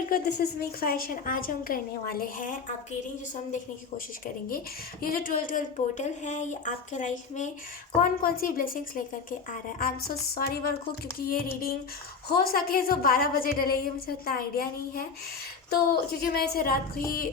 Virgo, this is make fashion. आज हम करने वाले हैं आपकी रीडिंग जो हम देखने की कोशिश करेंगे। ये जो 12 पोर्टल है ये आपके लाइफ में कौन कौन सी ब्लेसिंग्स लेकर के आ रहा है। I am so sorry Virgo, क्योंकि ये रीडिंग हो सके तो 12 बजे डलेगी, मुझे उतना आइडिया नहीं है। तो क्योंकि मैं इसे रात को ही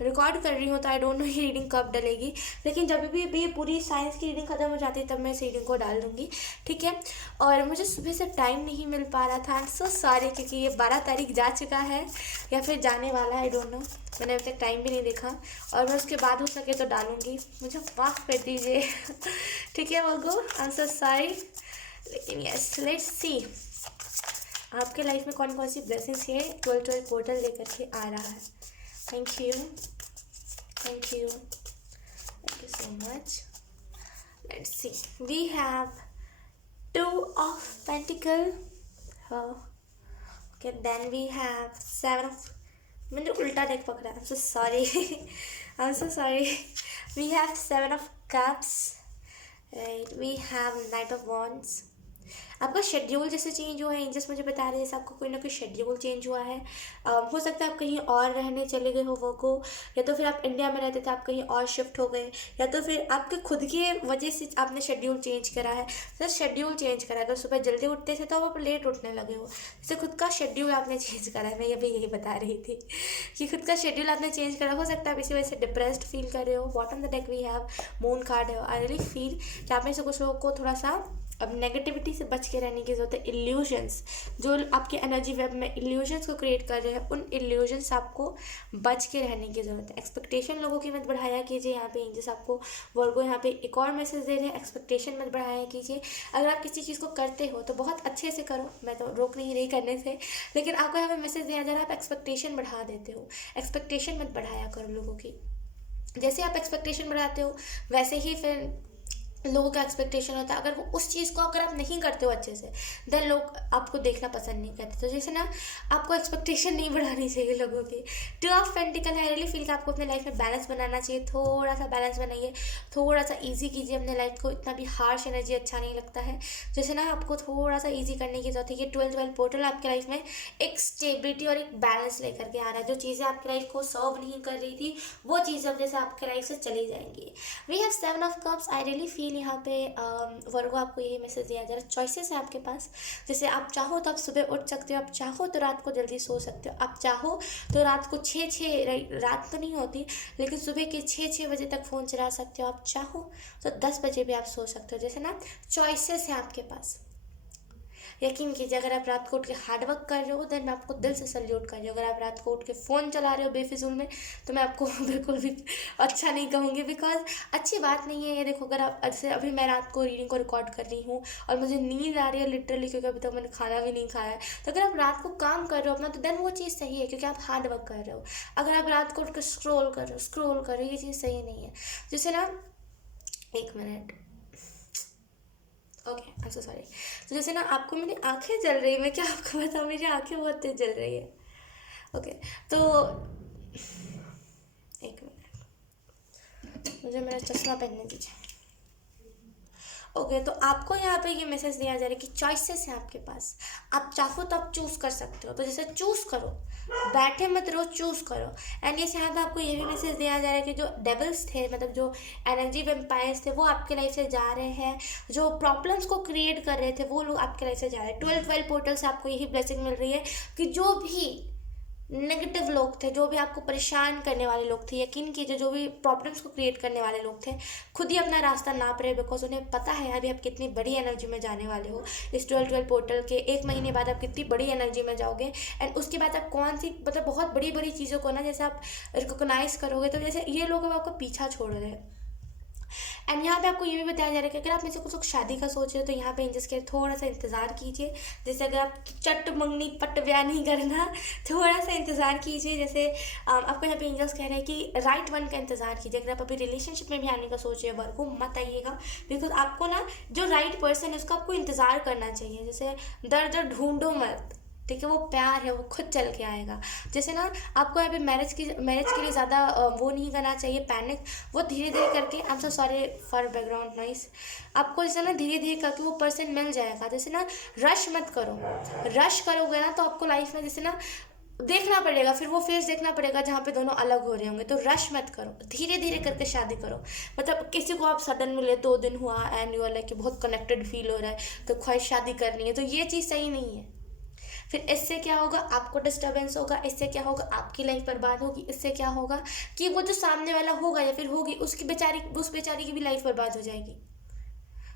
रिकॉर्ड कर रही हूँ तो आई डोंट नो ये रीडिंग कब डलेगी, लेकिन जब भी ये पूरी साइंस की रीडिंग ख़त्म हो जाती है तब मैं इस रीडिंग को डाल दूँगी, ठीक है। और मुझे सुबह से टाइम नहीं मिल पा रहा था, आई एम सो सॉरी, क्योंकि ये 12 तारीख जा चुका है या फिर जाने वाला है, आई डोंट नो। मैंने अभी तक टाइम भी नहीं देखा और मैं उसके बाद हो सके तो डालूँगी, मुझे माफ़ कर दीजिए ठीक है वर्गो, आई एम सो सॉरी। लेकिन यस, लेट्स सी आपके लाइफ में कौन कौन सी ब्लेसिंग्स ये 12 पोर्टल लेकर के आ रहा है। Thank you. Thank you. Thank you so much. Let's see. We have Two of Pentacle. Oh. Okay, then we have Seven of. मैंने उल्टा देख पकड़ा. I'm so sorry. I'm so sorry. We have Seven of Cups. Right. We have Knight of Wands. आपका schedule जैसे change हुआ है, angels मुझे बता रहे हैं जैसे आपको कोई ना कोई शेड्यूल चेंज हुआ है। हो सकता है आप कहीं और रहने चले गए हो वो को, या तो फिर आप इंडिया में रहते थे आप कहीं और शिफ्ट हो गए, या तो फिर आपके खुद के वजह से आपने शेड्यूल चेंज करा है। सर शेड्यूल चेंज करा है, अगर सुबह जल्दी उठते थे तो आप लेट उठने लगे हो, जैसे खुद का शेड्यूल आपने चेंज करा है। मैं ये भी यही बता रही थी कि खुद का शेड्यूल आपने चेंज करा। हो सकता है आप इसी वजह से डिप्रेस्ड फील कर रहे हो। Bottom the deck we have moon card है। आई रियली फील कि आप में से कुछ लोगों को थोड़ा सा अब नेगेटिविटी से बच के रहने की ज़रूरत है। इल्यूजन्स जो आपके एनर्जी वेब में इल्यूजन्स को क्रिएट कर रहे हैं, उन इल्यूजन्स से आपको बच के रहने की ज़रूरत है। एक्सपेक्टेशन लोगों की मत बढ़ाया कीजिए। यहाँ पे एंजल्स आपको वर्गो यहाँ पे एक और मैसेज दे रहे हैं, एक्सपेक्टेशन मत बढ़ाया कीजिए। अगर आप किसी चीज़ को करते हो तो बहुत अच्छे से करो, मैं तो रोक नहीं रही करने से, लेकिन आपको यहाँ पे मैसेज दिया जा रहा है आप एक्सपेक्टेशन बढ़ा देते हो। एक्सपेक्टेशन मत बढ़ाया करो लोगों की। जैसे आप एक्सपेक्टेशन बढ़ाते हो वैसे ही फिर लोगों का एक्सपेक्टेशन होता है। अगर वो उस चीज़ को अगर आप नहीं करते हो अच्छे से, देन लोग आपको देखना पसंद नहीं करते। तो जैसे ना आपको एक्सपेक्टेशन नहीं बढ़ानी चाहिए लोगों की। टू ऑफ पेंटिकल है, रियली फील कि आपको अपने लाइफ में बैलेंस बनाना चाहिए। थोड़ा सा बैलेंस बनाइए, थोड़ा सा ईजी कीजिए अपने लाइफ को। इतना भी हार्श एनर्जी अच्छा नहीं लगता है। जैसे ना आपको थोड़ा सा ईजी करने की जरूरत है। ये 12 पोर्टल आपके लाइफ में एक स्टेबिलिटी और एक बैलेंस लेकर के आ रहा है। जो चीज़ें आपकी लाइफ को सर्व नहीं कर रही थी वो चीज़ें अब जैसे आपके लाइफ से चली जाएंगी। We have 7 of cups. I really feel यहाँ पे वर्गो आपको यही मैसेज दिया जा रहा है। चॉइसेस है आपके पास। जैसे आप चाहो तो आप सुबह उठ सकते हो, आप चाहो तो रात को जल्दी सो सकते हो, आप चाहो तो रात को 6 रात तो नहीं होती लेकिन सुबह के 6 बजे तक फ़ोन चला सकते हो, आप चाहो तो 10 बजे भी आप सो सकते हो। जैसे ना चॉइसेस है आपके पास। यकीन कीजिए, अगर आप रात को उठ के हार्ड वर्क कर रहे हो देन मैं आपको दिल से सल्यूट कर रही हूँ। अगर आप रात को उठ के फ़ोन चला रहे हो बेफिजूल में तो मैं आपको बिल्कुल भी अच्छा नहीं कहूँगी, बिकॉज अच्छी बात नहीं है ये। देखो, अगर आप जैसे अभी मैं रात को रीडिंग को रिकॉर्ड कर रही हूँ और मुझे नींद आ रही है लिटरली, क्योंकि अभी तक मैंने खाना भी नहीं खाया है, तो अगर आप रात को काम कर रहे हो अपना तो देन वो चीज़ सही है क्योंकि आप हार्ड वर्क कर रहे हो। अगर आप रात को उठ के स्क्रॉल कर रहे हो ये चीज़ सही नहीं है। जैसे ना एक minute, okay I am so sorry. तो जैसे ना आपको मेरी आंखें जल रही है, मैं क्या आपको बताऊँ, मेरी आंखें बहुत तेज जल रही है। ओके तो एक मिनट, मुझे मेरा चश्मा पहनने दीजिए। ओके तो आपको यहाँ पे ये मैसेज दिया जा रहा है कि चॉइसेस हैं आपके पास। आप चाहो तो आप चूज़ कर सकते हो, तो जैसे चूज़ करो, बैठे मत रहो, चूज़ करो। एंड ये यहाँ पे आपको ये भी मैसेज दिया जा रहा है कि जो डेविल्स थे, मतलब जो एनर्जी वेम्पायर्स थे, वो आपके लाइफ से जा रहे हैं। जो प्रॉब्लम्स को क्रिएट कर रहे थे वो लोग आपके लाइफ से जा रहे हैं। 12 पोर्टल से आपको यही ब्लेसिंग मिल रही है कि जो भी नेगेटिव लोग थे, जो भी आपको परेशान करने वाले लोग थे, यकीन कीजिए जो भी प्रॉब्लम्स को क्रिएट करने वाले लोग थे, खुद ही अपना रास्ता नाप रहे, बिकॉज उन्हें पता है अभी आप कितनी बड़ी एनर्जी में जाने वाले हो। इस 12 पोर्टल के 1 महीने बाद आप कितनी बड़ी एनर्जी में जाओगे एंड उसके बाद आप कौन सी मतलब बहुत बड़ी बड़ी चीज़ों को ना जैसे आप रिकोगनाइज करोगे। तो जैसे ये लोग अब आपका पीछा छोड़ रहे हैं। एंड यहाँ पे आपको ये भी बताया जा रहा है कि अगर आप में से कुछ लोग शादी का सोच रहे हो तो यहाँ पे एंजल्स के थोड़ा सा इंतज़ार कीजिए। जैसे अगर आप चट मंगनी पट ब्याह नहीं करना, थोड़ा सा इंतज़ार कीजिए। जैसे आपको यहाँ पे एंजल्स कह रहे हैं कि राइट वन का इंतज़ार कीजिए। अगर आप अभी रिलेशनशिप में भी आने का सोच रहे हो वर्गो, मत आइएगा, बिकॉज आपको ना जो राइट पर्सन है उसका आपको इंतज़ार करना चाहिए। जैसे दर दर ढूंढो मत, ठीक है, वो प्यार है, वो खुद चल के आएगा। जैसे ना आपको यहाँ पे मैरिज के लिए ज़्यादा वो नहीं करना चाहिए पैनिक। वो धीरे धीरे करके, I am so sorry for background noise, आपको जैसे ना धीरे धीरे करके वो पर्सन मिल जाएगा। जैसे ना रश मत करो, रश करोगे ना तो आपको लाइफ में जैसे ना देखना पड़ेगा, फिर वो फेस देखना पड़ेगा जहाँ पे दोनों अलग हो रहे होंगे। तो रश मत करो, धीरे धीरे करके शादी करो। मतलब किसी को आप सडन मिले, 2 दिन हुआ एंड यू आर लाइक बहुत कनेक्टेड फील हो रहा है तो ख्वाहिश शादी करनी है, तो ये चीज़ सही नहीं है। फिर इससे क्या होगा, आपको डिस्टर्बेंस होगा, इससे क्या होगा, आपकी लाइफ बर्बाद होगी। इससे क्या होगा कि वो जो सामने वाला होगा या फिर होगी उस बेचारी की भी लाइफ बर्बाद हो जाएगी।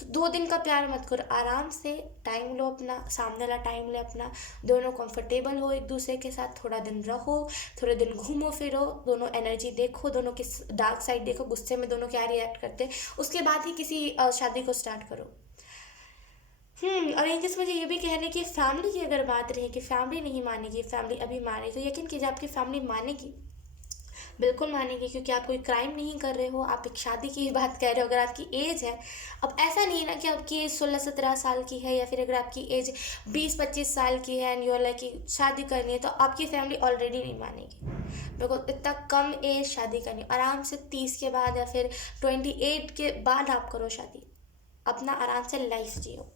तो 2 दिन का प्यार मत करो, आराम से टाइम लो अपना, सामने वाला टाइम ले अपना, दोनों कंफर्टेबल हो एक दूसरे के साथ, थोड़ा दिन रहो, थोड़े दिन घूमो फिरो, दोनों एनर्जी देखो, दोनों की डार्क साइड देखो, गुस्से में दोनों क्या रिएक्ट करते हैं, उसके बाद ही किसी शादी को स्टार्ट करो। और एक चीज़ मुझे ये भी कहना है कि फैमिली की अगर बात रही कि फैमिली नहीं मानेगी, फैमिली अभी माने, तो यकीन कीजिए आपकी फैमिली मानेगी, बिल्कुल मानेगी, क्योंकि आप कोई क्राइम नहीं कर रहे हो, आप एक शादी की ही बात कर रहे हो। अगर आपकी एज है, अब ऐसा नहीं है ना कि आपकी एज 16-17 साल की है, या फिर अगर आपकी एज 20-25 साल की है एंड यू आर लाइक कि शादी करनी है, तो आपकी फैमिली ऑलरेडी नहीं मानेगी। बिकॉज इतना कम एज शादी करनी, आराम से 30 के बाद या फिर 28 के बाद आप करो शादी, अपना आराम से लाइफ जियो,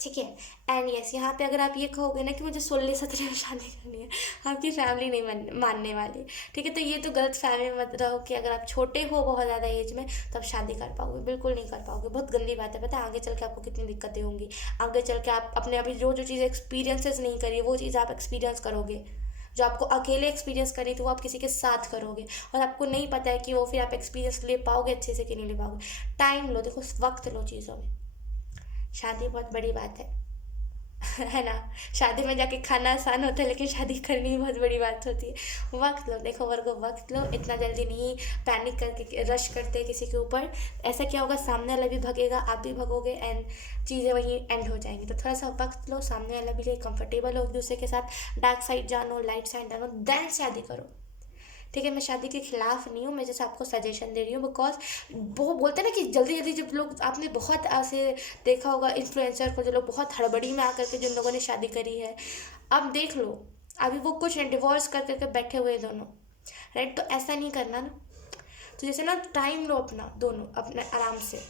ठीक है। एंड यस, यहाँ पे अगर आप ये कहोगे ना कि मुझे 16-17 में शादी करनी है, आपकी फैमिली नहीं मानने वाली, ठीक है। तो ये तो गलत फैमिली मत रहो कि अगर आप छोटे हो बहुत ज़्यादा एज में तो आप शादी कर पाओगे, बिल्कुल नहीं कर पाओगे, बहुत गंदी बात है। पता है आगे चल के आपको कितनी दिक्कतें होंगी, आगे चल के आप अपने अभी जो जो चीज़ एक्सपीरियंसेस नहीं करी वो चीज़ आप एक्सपीरियंस करोगे, जो आपको अकेले एक्सपीरियंस करी थी वो आप किसी के साथ करोगे, और आपको नहीं पता है कि वो फिर आप एक्सपीरियंस ले पाओगे अच्छे से कि नहीं ले पाओगे। टाइम लो, देखो वक्त लो चीज़ों में, शादी बहुत बड़ी बात है ना। शादी में जाके खाना आसान होता है, लेकिन शादी करनी बहुत बड़ी बात होती है। वक्त लो, देखो वर्गो वक्त लो, इतना जल्दी नहीं पैनिक करके रश करते किसी के ऊपर। ऐसा क्या होगा, सामने वाला भी भगेगा, आप भी भगोगे एंड चीज़ें वहीं एंड हो जाएंगी। तो थोड़ा सा वक्त लो, सामने वाला भी कंफर्टेबल हो एक दूसरे के साथ, डार्क साइड जानो, लाइट साइड जानो, देन शादी करो, ठीक है। मैं शादी के खिलाफ नहीं हूँ, मैं जैसे आपको सजेशन दे रही हूँ, बिकॉज वो बोलते हैं ना कि जल्दी जल्दी, जब लोग, आपने बहुत ऐसे देखा होगा इन्फ्लुएंसर को जो लोग बहुत हड़बड़ी में आकर के जिन लोगों ने शादी करी है, अब देख लो अभी वो कुछ डिवोर्स कर करके बैठे हुए दोनों, राइट। तो ऐसा नहीं करना ना, तो जैसे ना टाइम लो अपना, दोनों अपने आराम से,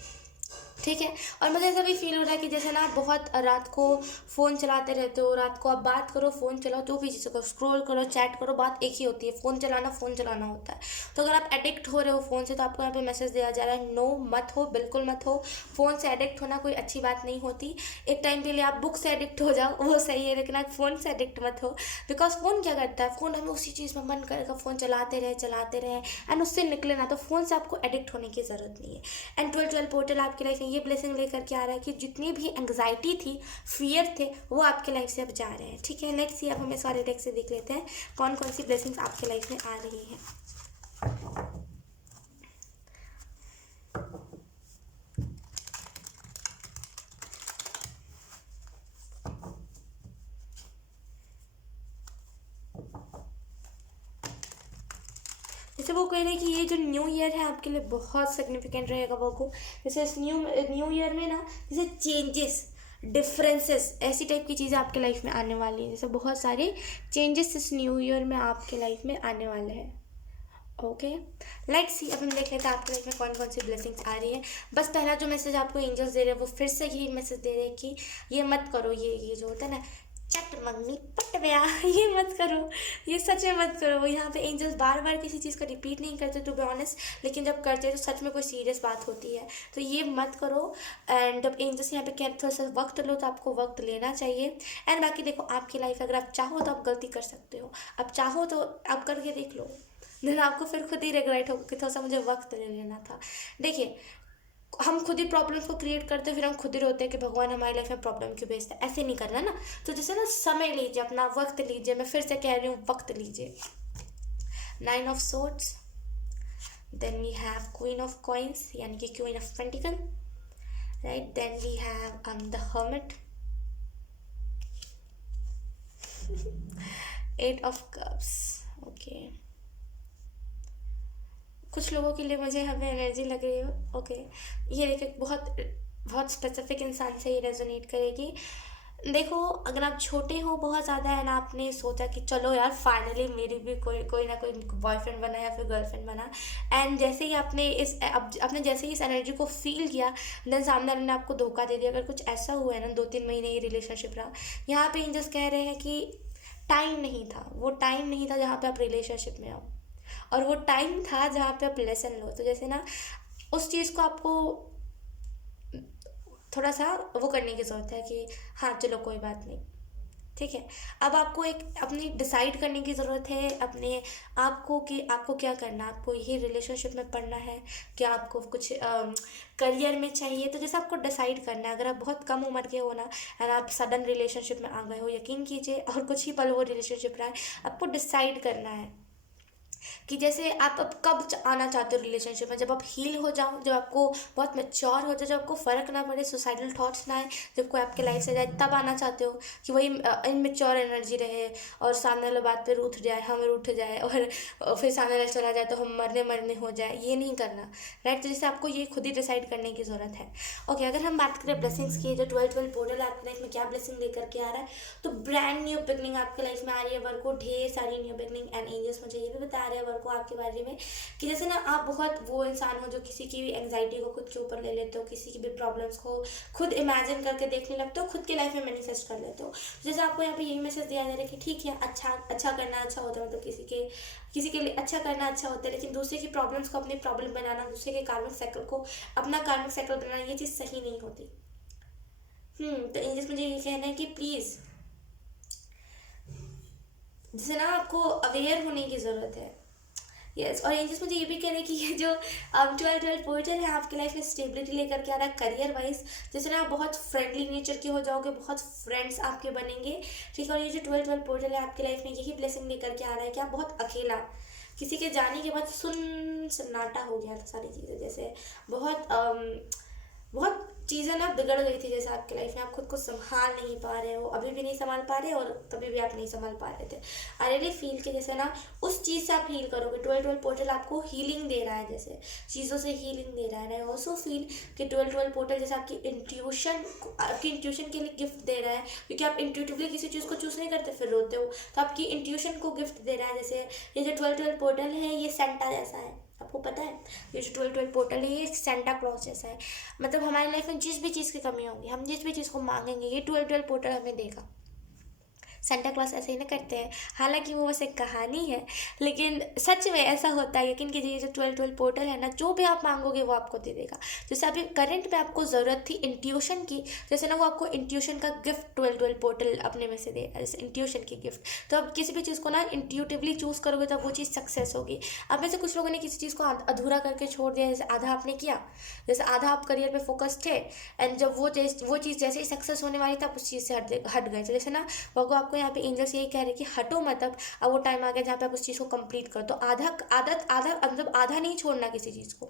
ठीक है। और मुझे ऐसा भी फील हो रहा है कि जैसे ना आप बहुत रात को फ़ोन चलाते रहते हो, रात को आप बात करो, फ़ोन चलाओ, जो भी चीज़ करो, स्क्रॉल करो, चैट करो, बात एक ही होती है, फ़ोन चलाना होता है। तो अगर आप एडिक्ट हो रहे हो फ़ोन से, तो आपको यहाँ पे मैसेज दिया जा रहा है, नो मत हो, बिल्कुल मत हो। फ़ोन से एडिक्ट होना कोई अच्छी बात नहीं होती। एक टाइम के लिए आप बुक से एडिक्ट हो जाओ, वो सही है, लेकिन आप फ़ोन से एडिक्ट मत हो। बिकॉज फ़ोन क्या करता है, फ़ोन हमें उसी चीज़ में मन करेगा, फ़ोन चलाते रहे एंड उससे निकले ना। तो फ़ोन से आपको एडिक्ट होने की ज़रूरत नहीं है। एंड 12-12 पोर्टल आपकी लाइफ में ये ब्लेसिंग लेकर के आ रहा है कि जितनी भी एंग्जाइटी थी, फियर थे, वो आपके लाइफ से अब जा रहे हैं, ठीक है। लेट्स सी, अब हमें सारे डेक से देख लेते हैं कौन कौन सी ब्लेसिंग्स आपके लाइफ में आ रही हैं। जैसे वो कह रहे हैं कि ये जो न्यू ईयर है आपके लिए बहुत सिग्निफिकेंट रहेगा वो को। जैसे इस न्यू ईयर में ना, जैसे चेंजेस, डिफरेंसेस, ऐसी टाइप की चीज़ें आपके लाइफ में आने वाली हैं। जैसे बहुत सारे चेंजेस इस न्यू ईयर में आपके लाइफ में आने वाले हैं, ओके। लेट्स सी, अब हम देख लेते हैं आपके लाइफ में कौन कौन सी ब्लेसिंग्स आ रही है। बस पहला जो मैसेज आपको एंजल्स दे रहे हैं वो फिर से यही मैसेज दे रहे हैं कि ये मत करो, ये जो होता है ना, चट मंगनी पट गया, ये मत करो, ये सच में मत करो। यहाँ पे एंजल्स बार बार किसी चीज़ को रिपीट नहीं करते टू बी ऑनेस्ट, लेकिन जब करते हैं तो सच में कोई सीरियस बात होती है, तो ये मत करो। एंड जब एंजल्स यहाँ पे कहते थोड़ा सा वक्त लो, तो आपको वक्त लेना चाहिए। एंड बाकी देखो आपकी लाइफ, अगर आप चाहो तो आप गलती कर सकते हो, आप चाहो तो आप करके देख लो, देन आपको फिर खुद ही रिग्रेट होगा कि थोड़ा सा मुझे वक्त ले लेना था। देखिए, हम खुद ही प्रॉब्लम्स को क्रिएट करते हैं, फिर हम खुद ही रोते हैं कि भगवान हमारी लाइफ में प्रॉब्लम क्यों भेजता है। ऐसे नहीं करना ना। तो जैसे ना समय लीजिए, अपना वक्त लीजिए, मैं फिर से कह रही हूँ वक्त लीजिए। 9 of swords, then we have queen of coins यानी कि queen of pentacle, right. Then we have the hermit, 8 of cups, okay. कुछ लोगों के लिए मुझे हमें एनर्जी लग रही है, ओके। ये देखिए बहुत बहुत स्पेसिफिक इंसान से ये रेजोनेट करेगी। देखो, अगर आप छोटे हो बहुत ज़्यादा है ना, आपने सोचा कि चलो यार फाइनली मेरी भी कोई कोई ना कोई बॉयफ्रेंड बना या फिर गर्लफ्रेंड बना, एंड जैसे ही आपने आपने जैसे ही इस एनर्जी को फील किया, देन सामने वाले ने आपको धोखा दे दिया। अगर कुछ ऐसा हुआ है ना, 2-3 महीने ये रिलेशनशिप रहा, यहाँ पे एंजल्स कह रहे हैं कि टाइम नहीं था, वो टाइम नहीं था जहाँ पे आप रिलेशनशिप में आओ, और वो टाइम था जहाँ पे आप लेसन लो। तो जैसे ना, उस चीज़ को आपको थोड़ा सा वो करने की ज़रूरत है कि हाँ चलो कोई बात नहीं, ठीक है। अब आपको एक अपनी डिसाइड करने की ज़रूरत है अपने आप को कि आपको क्या करना है। आपको ये रिलेशनशिप में पढ़ना है, क्या आपको कुछ करियर में चाहिए, तो जैसे आपको डिसाइड करना है। अगर आप बहुत कम उम्र के हो ना, और आप सडन रिलेशनशिप में आ गए हो, यकीन कीजिए और कुछ ही पल वो रिलेशनशिप रहा है, आपको डिसाइड करना है कि जैसे आप अब कब आना चाहते हो रिलेशनशिप में। जब आप हील हो जाओ, जब आपको बहुत मेच्योर हो जाए, जब आपको फ़र्क ना पड़े, सुसाइडल थॉट्स ना आए, जब कोई आपके लाइफ से जाए, तब आना चाहते हो कि वही इनमेच्योर एनर्जी रहे और सामने वाले बात पे रूठ जाए, हम रूठ जाए, और फिर सामने वाला चला जाए तो हम मरने मरने हो जाए। ये नहीं करना, राइट। तो जैसे आपको ये खुद ही डिसाइड करने की ज़रूरत है। ओके, अगर हम बात करें ब्लेसिंग्स की, जो 12 पोर्टल आपकी लाइफ में क्या ब्लेसिंग लेकर के आ रहा है, तो ब्रांड न्यू बिगनिंग आपकी लाइफ में आ रही है। वर्क को ढेर सारी न्यू बिगनिंग, एंड एंजल्स मुझे ये भी बता रहे हैं वर्क को आपके बारे में कि जैसे ना आप बहुत वो इंसान हो जो किसी की भी एंग्जाइटी को खुद के ऊपर ले लेते हो, किसी की भी प्रॉब्लम्स को खुद इमेजिन करके देखने लगते हो, खुद के लाइफ में मैनिफेस्ट कर लेते हो। जैसे आपको यहाँ पे यही मैसेज दिया जा रहा है कि ठीक है, अच्छा अच्छा करना अच्छा होता है, मतलब किसी के लिए अच्छा करना अच्छा होता है, लेकिन दूसरे की प्रॉब्लम्स को अपनी प्रॉब्लम बनाना, दूसरे के कार्मिक साइकिल को अपना कार्मिक साइकिल बनाना, ये चीज़ सही नहीं होती। तो एंजल्स मुझे ये कहना है कि प्लीज़, जैसे ना आपको अवेयर होने की ज़रूरत है। यस, और एंजल्स मुझे ये भी कह रहे हैं कि ये जो 12 पोर्टल है आपकी लाइफ में स्टेबिलिटी लेकर के आ रहा है करियर वाइज। जैसे ना आप बहुत फ्रेंडली नेचर के हो जाओगे, बहुत फ्रेंड्स आपके बनेंगे, ठीक है। और ये जो 12 पोर्टल है आपकी लाइफ में, यही ब्लेसिंग लेकर के आ रहा है कि आप बहुत अकेला, किसी के जाने के बाद सन्नाटा हो गया था सारी चीज़ें, जैसे बहुत चीज़ें ना बिगड़ गई थी जैसे आपकी लाइफ में, आप खुद को संभाल नहीं पा रहे हो, अभी भी नहीं संभाल पा रहे, और कभी भी आप नहीं संभाल पा रहे थे। आई रियली फील कि जैसे ना उस चीज़ से आप हील करोगे। 12 पोर्टल आपको हीलिंग दे रहा है, जैसे चीज़ों से हीलिंग दे रहा है। आई ऑल्सो फील कि 12 पोर्टल जैसे आपकी इंट्यूशन के लिए गिफ्ट दे रहा है, क्योंकि आप इंट्यूटिवली किसी चीज़ को चूज़ नहीं करते फिर रोते हो, तो आपकी इंट्यूशन को गिफ्ट दे रहा है। जैसे ये जो 12 पोर्टल है, ये सेंटा जैसा है, आपको पता है। ये जो 12 पोर्टल है, ये सेंटा क्लॉज जैसा है। मतलब हमारी लाइफ में जिस भी चीज़ की कमी होगी, हम जिस भी चीज़ को मांगेंगे, ये 12 पोर्टल हमें देगा। सेंटा क्लॉज ऐसे ही ना करते हैं, हालांकि वो बस एक कहानी है, लेकिन सच में ऐसा होता है। यकीन कीजिए, जो 12 पोर्टल है ना, जो भी आप मांगोगे वो आपको दे देगा। जैसे अभी करंट में आपको ज़रूरत थी इंट्यूशन की, जैसे ना वो आपको इंट्यूशन का गिफ्ट 12 पोर्टल अपने में से दे, जैसे इंट्यूशन की गिफ्ट। तो आप किसी भी चीज़ को ना इंट्यूटिवली चूज़ करोगे तो वो चीज़ सक्सेस होगी। अब में से कुछ लोगों ने किसी चीज़ को अधूरा करके छोड़ दिया, जैसे आधा आपने किया, जैसे आधा आप करियर पे फोकस थे, एंड जब वो चीज़ जैसे ही सक्सेस होने वाली था, आप उस चीज़ से हट गए। तो जैसे ना वो आपको यहाँ पे एंजल्स यही कह रहे हैं कि हटो मत, अब वो टाइम आ गया जहाँ पे आप उस चीज़ को कंप्लीट करो। तो आधा मतलब आधा नहीं छोड़ना, किसी चीज़ को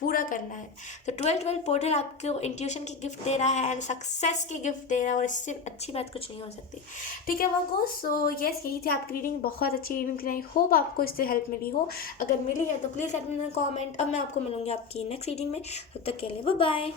पूरा करना है। तो 12 पोर्टल आपको इंट्यूशन की गिफ्ट दे रहा है, एंड सक्सेस की गिफ्ट दे रहा है, और इससे अच्छी बात कुछ नहीं हो सकती, ठीक है वो। सो यस, यही थी आपकी रीडिंग, बहुत अच्छी रीडिंग थी। आई होप आपको इससे हेल्प मिली हो। अगर मिली है तो please let me know comment. अब मैं आपको मिलूंगी आपकी नेक्स्ट रीडिंग में, तब तक के लिए बाय बाय।